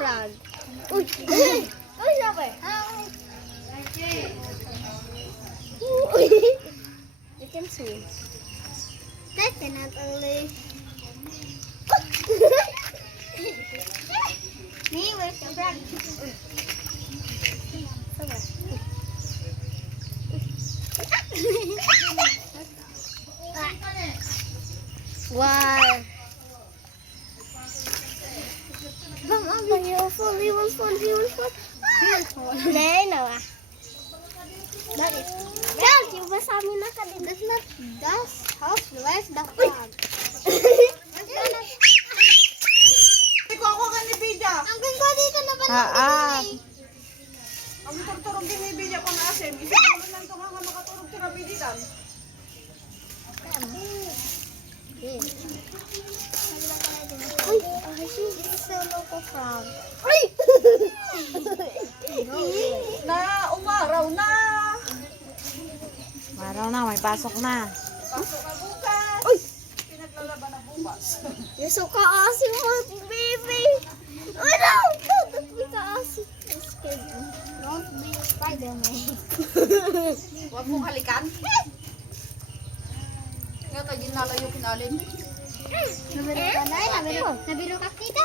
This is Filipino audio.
frog. Uy! Uy, sabi! Uy! You can swim. I cannot only. Me, where's the frog? Wow. Bang, he was fun. No. That is. Well, you must have me knock at it. That's not das house. Where's the frog? Ako ka ni Bida. Ang ganda dito na pala. Ang turturong binibigyan ko na asim. Isip ko lang ito nga makaturong tirabiditan. Uy! I see this local frog. Ay! Na umaraw na. Araw na, may pasok na. Pasok na bukas. Uy! Pinaglalaban na bukas. You're so kaasim mo, baby. Oh no! Don't be kaasim. I'm scared. Don't be Spider-Man. Huwag mong halikan. Nga tayo nalayo kinalin. Nabiro ka na? Nabiro ka kita?